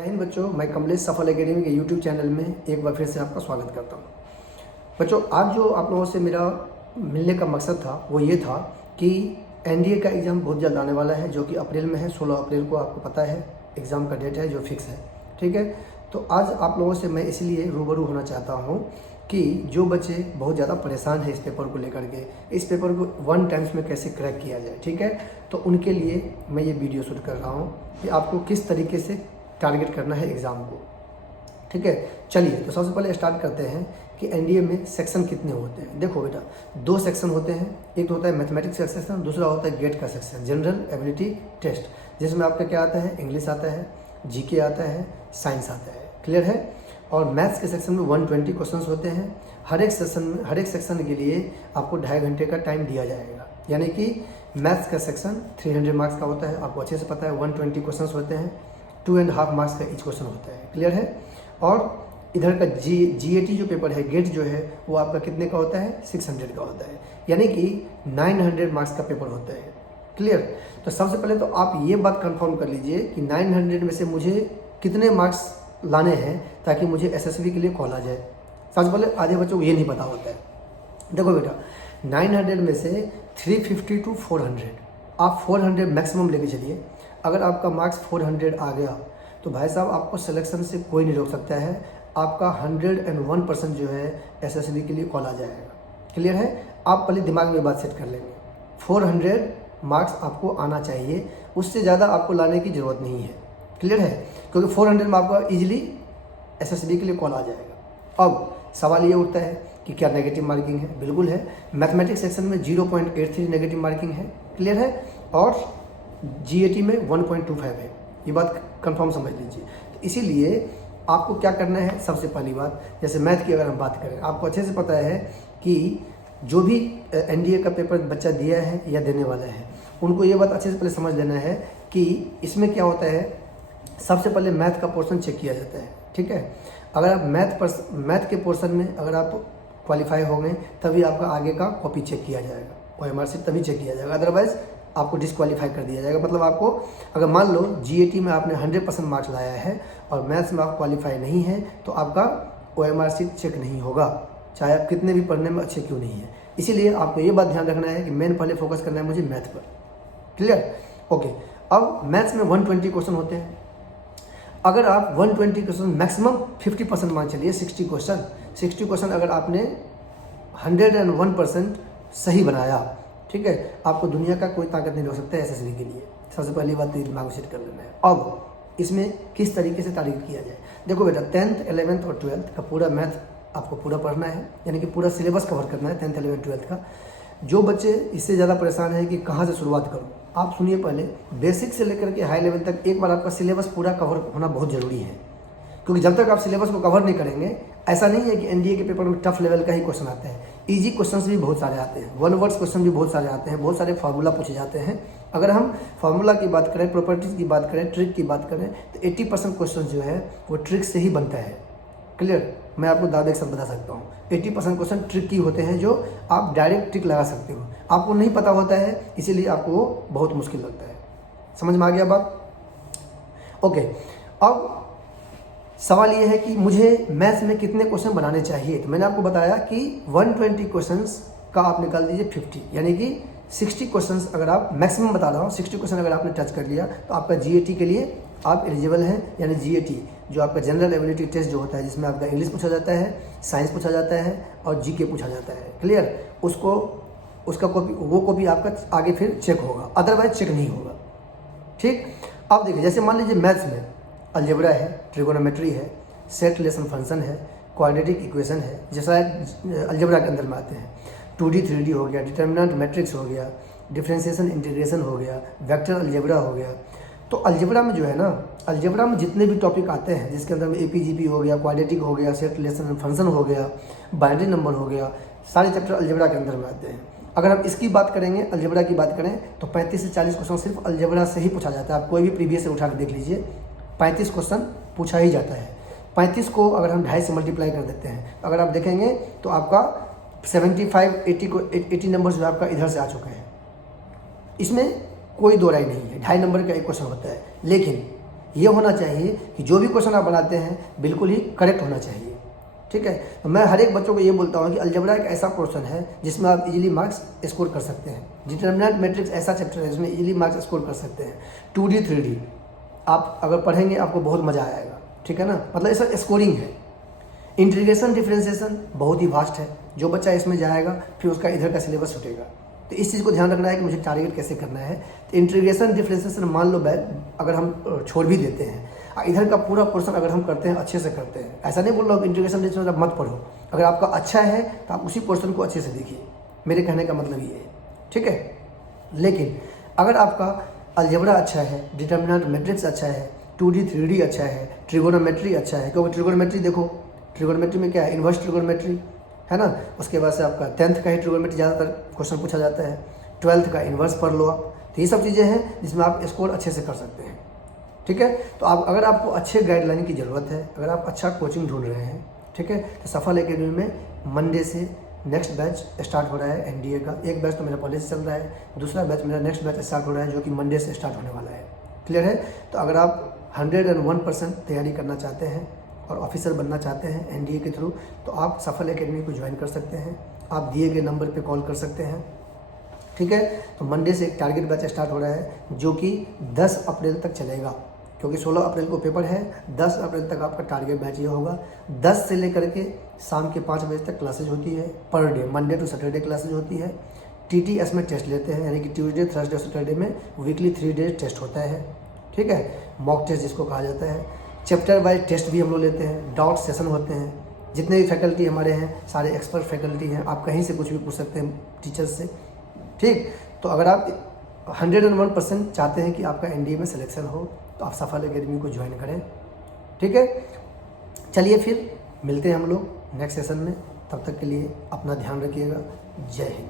जय हिंद बच्चों, मैं कमलेश सफल एकेडमी के यूट्यूब चैनल में एक बार फिर से आपका स्वागत करता हूं। बच्चों, आज जो आप लोगों से मेरा मिलने का मकसद था वो ये था कि एनडीए का एग्ज़ाम बहुत जल्द आने वाला है, जो कि अप्रैल में है। 16 अप्रैल को आपको पता है एग्ज़ाम का डेट है जो फिक्स है, ठीक है। तो आज आप लोगों से मैं इसलिए रूबरू होना चाहता हूँ कि जो बच्चे बहुत ज़्यादा परेशान हैं इस पेपर को लेकर के, इस पेपर को 1 टाइम्स में कैसे क्रैक किया जाए, ठीक है। तो उनके लिए मैं ये वीडियो शूट कर रहा हूँ कि आपको किस तरीके से टारगेट करना है एग्ज़ाम को, ठीक है। चलिए, तो सबसे पहले स्टार्ट करते हैं कि एनडीए में सेक्शन कितने होते हैं। देखो बेटा, 2 सेक्शन होते हैं। एक तो होता है मैथमेटिक्स का सेक्शन, दूसरा होता है गेट का सेक्शन, जनरल एबिलिटी टेस्ट, जिसमें आपका क्या आता है, इंग्लिश आता है, जीके आता है, साइंस आता है, क्लियर है। और मैथ्स के सेक्शन में 120 क्वेश्चंस होते हैं। हर एक सेक्शन के लिए आपको 2.5 घंटे का टाइम दिया जाएगा। यानी कि मैथ्स का सेक्शन 300 मार्क्स का होता है, आपको अच्छे से पता है। 120 क्वेश्चंस होते हैं, 2.5 मार्क्स का ईच क्वेश्चन होता है, क्लियर है। और इधर का जीएटी जो पेपर है, गेट जो है, वो आपका कितने का होता है, 600 का होता है, यानी कि 900 मार्क्स का पेपर होता है, क्लियर। तो सबसे पहले तो आप ये बात कंफर्म कर लीजिए कि 900 में से मुझे कितने मार्क्स लाने हैं ताकि मुझे एसएसबी के लिए कॉल आ जाए। सबसे पहले आधे बच्चों को ये नहीं पता होता है। देखो बेटा, 900 में से 350 टू 400, आप 400 मैक्सिमम लेके चलिए। अगर आपका मार्क्स 400 आ गया तो भाई साहब आपको सिलेक्शन से कोई नहीं रोक सकता है। आपका 101% जो है एसएसबी के लिए कॉल आ जाएगा, क्लियर है। आप पहले दिमाग में बात सेट कर लेंगे, 400 मार्क्स आपको आना चाहिए, उससे ज़्यादा आपको लाने की ज़रूरत नहीं है, क्लियर है। क्योंकि 400 में आपका ईजिली एसएसबी के लिए कॉल आ जाएगा। अब सवाल ये उठता है कि क्या नेगेटिव मार्किंग है? बिल्कुल है। मैथमेटिक्स सेक्शन में 0.83 नेगेटिव मार्किंग है, क्लियर है। और जीएटी में 1.25 है, ये बात कंफर्म समझ लीजिए। तो इसीलिए आपको क्या करना है, सबसे पहली बात, जैसे मैथ की अगर हम बात करें, आपको अच्छे से पता है कि जो भी एनडीए का पेपर बच्चा दिया है या देने वाला है, उनको ये बात अच्छे से पहले समझ लेना है कि इसमें क्या होता है। सबसे पहले मैथ का पोर्शन चेक किया जाता है, ठीक है। अगर आप मैथ के पोर्शन में अगर आप क्वालिफाई हो गए तभी आपका आगे का कॉपी चेक किया जाएगा, OMR शीट तभी चेक किया जाएगा, अदरवाइज आपको डिस्क्वालीफाई कर दिया जाएगा। मतलब आपको अगर मान लो जीएटी में आपने 100% मार्क्स लाया है और मैथ्स में आप क्वालिफाई नहीं है तो आपका OMR शीट चेक नहीं होगा, चाहे आप कितने भी पढ़ने में अच्छे क्यों नहीं है। इसीलिए आपको ये बात ध्यान रखना है कि मेन पहले फोकस करना है मुझे मैथ पर, क्लियर, ओके। अब मैथ्स में 120 क्वेश्चन होते हैं। अगर आप 120 क्वेश्चन मैक्सिमम 50% मान चलिए, 60 क्वेश्चन अगर आपने 101% सही बनाया, ठीक है, आपको दुनिया का कोई ताकत नहीं रोक सकता है एसएसबी के लिए। सबसे पहली बात तो दिमाग में सेट कर लेना है। अब इसमें किस तरीके से टारगेट किया जाए। देखो बेटा, 10th 11th और 12th का पूरा मैथ आपको पूरा पढ़ना है, यानी कि पूरा सिलेबस कवर करना है 10th 11th 12th का। जो बच्चे इससे ज़्यादा परेशान है कि कहाँ से शुरुआत करूँ, आप सुनिए, पहले बेसिक से लेकर के हाई लेवल तक एक बार आपका सिलेबस पूरा कवर होना बहुत ज़रूरी है। क्योंकि जब तक आप सिलेबस को कवर नहीं करेंगे, ऐसा नहीं है कि एनडीए के पेपर में टफ लेवल का ही क्वेश्चन आते हैं, इजी क्वेश्चंस भी बहुत सारे आते हैं, 1 वर्ड्स क्वेश्चन भी बहुत सारे आते हैं, बहुत सारे फार्मूला पूछे जाते हैं। अगर हम फार्मूला की बात करें, प्रॉपर्टीज़ की बात करें, ट्रिक की बात करें, तो 80% क्वेश्चन जो है वो ट्रिक से ही बनता है, क्लियर। मैं आपको दावे के साथ बता सकता हूँ 80% क्वेश्चन ट्रिक की होते हैं, जो आप डायरेक्ट ट्रिक लगा सकते हो। आपको नहीं पता होता है, इसीलिए आपको वो बहुत मुश्किल लगता है। समझ में आ गया बात, ओके। अब सवाल ये है कि मुझे मैथ्स में कितने क्वेश्चन बनाने चाहिए। तो मैंने आपको बताया कि 120 क्वेश्चंस का आप निकाल दीजिए 50, यानी कि 60 क्वेश्चंस अगर आप मैक्सिमम बता रहा हूँ, 60 क्वेश्चन अगर आपने टच कर लिया तो आपका जीएटी के लिए आप एलिजिबल हैं। यानी जीएटी जो आपका जनरल एबिलिटी टेस्ट जो होता है, जिसमें आपका इंग्लिश पूछा जाता है, साइंस पूछा जाता है और जीके पूछा जाता है, क्लियर। उसका कॉपी आपका आगे फिर चेक होगा, अदरवाइज चेक नहीं होगा, ठीक। अब देखिए, जैसे मान लीजिए मैथ्स में अलजेब्रा है, ट्रिगोनोमेट्री है, सेट रिलेशन फंक्शन है, क्वाड्रेटिक इक्वेशन है, जैसा अलजेब्रा के अंदर में आते हैं। 2D 3D हो गया, डिटर्मिनेंट मैट्रिक्स हो गया, डिफरेंशिएशन इंटीग्रेशन हो गया, वेक्टर अलजेब्रा हो गया। तो अलजेब्रा में जो है ना, अलजेब्रा में जितने भी टॉपिक आते हैं, जिसके अंदर में APGP हो गया, क्वाड्रेटिक हो गया, सेट रिलेशन फंक्शन हो गया, बाइनरी नंबर हो गया, सारे चैप्टर अलजेब्रा के अंदर में आते हैं। अगर हम इसकी बात करेंगे, अलजेब्रा की बात करें, तो 35 से 40 क्वेश्चन सिर्फ अलजेब्रा से ही पूछा जाता है। आप कोई भी प्रीवियस से उठा कर देख लीजिए, 35 क्वेश्चन पूछा ही जाता है। 35 को अगर हम 2.5 से मल्टीप्लाई कर देते हैं, अगर आप देखेंगे तो आपका 75-80 नंबर जो आपका इधर से आ चुके हैं। इसमें कोई दो राय नहीं है, 2.5 नंबर का एक क्वेश्चन होता है। लेकिन ये होना चाहिए कि जो भी क्वेश्चन आप बनाते हैं बिल्कुल ही करेक्ट होना चाहिए। ठीक है, तो मैं हर एक बच्चों को ये बोलता हूँ कि अलजेब्रा एक ऐसा पोर्शन है जिसमें आप इजीली मार्क्स स्कोर कर सकते हैं। डिटरमिनेंट मैट्रिक्स ऐसा चैप्टर है जिसमें इजीली मार्क्स स्कोर कर सकते हैं। 2D 3D आप अगर पढ़ेंगे आपको बहुत मज़ा आएगा। ठीक है ना, मतलब ऐसा स्कोरिंग है। इंटीग्रेशन डिफरेंशिएशन बहुत ही वास्ट है, जो बच्चा इसमें जाएगा फिर उसका इधर का सिलेबस छूटेगा। तो इस चीज़ को ध्यान रखना है कि मुझे टारगेट कैसे करना है। तो इंटीग्रेशन डिफरेंशिएशन मान लो अगर हम छोड़ भी देते हैं, इधर का पूरा पोर्शन अगर हम करते हैं, अच्छे से करते हैं, ऐसा नहीं बोल रहा हूँ इंटीग्रेशन डिफरेंशिएशन मत पढ़ो। अगर आपका अच्छा है तो आप उसी पोर्शन को अच्छे से देखिए, मेरे कहने का मतलब ये है। ठीक है, लेकिन अगर आपका अलजेब्रा अच्छा है, डिटरमिनेंट मैट्रिक्स अच्छा है, 2D 3D अच्छा है, ट्रिगोनोमेट्री अच्छा है, क्योंकि ट्रिगोनोमेट्री देखो, ट्रिगोनोमेट्री में क्या है, इन्वर्स ट्रिगोनोमेट्री है ना। उसके बाद से आपका 10th का ही ट्रिगोनोमेट्री ज़्यादातर क्वेश्चन पूछा जाता है, 12th का इन्वर्स पढ़ लो आप। तो ये सब चीज़ें हैं जिसमें आप स्कोर अच्छे से कर सकते हैं। ठीक है, तो अगर आपको अच्छे गाइडलाइन की ज़रूरत है, अगर आप अच्छा कोचिंग ढूंढ रहे हैं, ठीक है, तो सफल एकेडमी में मंडे से नेक्स्ट बैच स्टार्ट हो रहा है एनडीए का। एक बैच तो मेरा पहले से चल रहा है, दूसरा बैच मेरा नेक्स्ट बैच स्टार्ट हो रहा है जो कि मंडे से स्टार्ट होने वाला है। क्लियर है, तो अगर आप 101% तैयारी करना चाहते हैं और ऑफिसर बनना चाहते हैं एनडीए के थ्रू, तो आप सफल एकेडमी को ज्वाइन कर सकते हैं। आप दिए गए नंबर पे कॉल कर सकते हैं। ठीक है, तो मंडे से एक टारगेट बैच स्टार्ट हो रहा है जो कि 10 अप्रैल तक चलेगा, क्योंकि 16 अप्रैल को पेपर है। 10 अप्रैल तक आपका टारगेट बैच ये होगा। 10 से लेकर के शाम के 5 बजे तक क्लासेज होती है per day, Monday to Saturday classes होती है। TTS में टेस्ट लेते हैं, यानी कि ट्यूसडे थर्सडे सैटरडे में वीकली 3 डेज टेस्ट होता है। ठीक है, मॉक टेस्ट जिसको कहा जाता है। चैप्टर वाइज टेस्ट भी हम लोग लेते हैं, डाउट सेशन होते हैं। जितने भी फैकल्टी हमारे हैं सारे एक्सपर्ट फैकल्टी हैं, आप कहीं से कुछ भी पूछ सकते हैं टीचर्स से। ठीक, तो अगर आप 101% चाहते हैं कि आपका एनडीए में सिलेक्शन हो तो आप सफल एकेडमी को ज्वाइन करें। ठीक है, चलिए फिर मिलते हैं हम लोग नेक्स्ट सेशन में। तब तक के लिए अपना ध्यान रखिएगा। जय हिंद।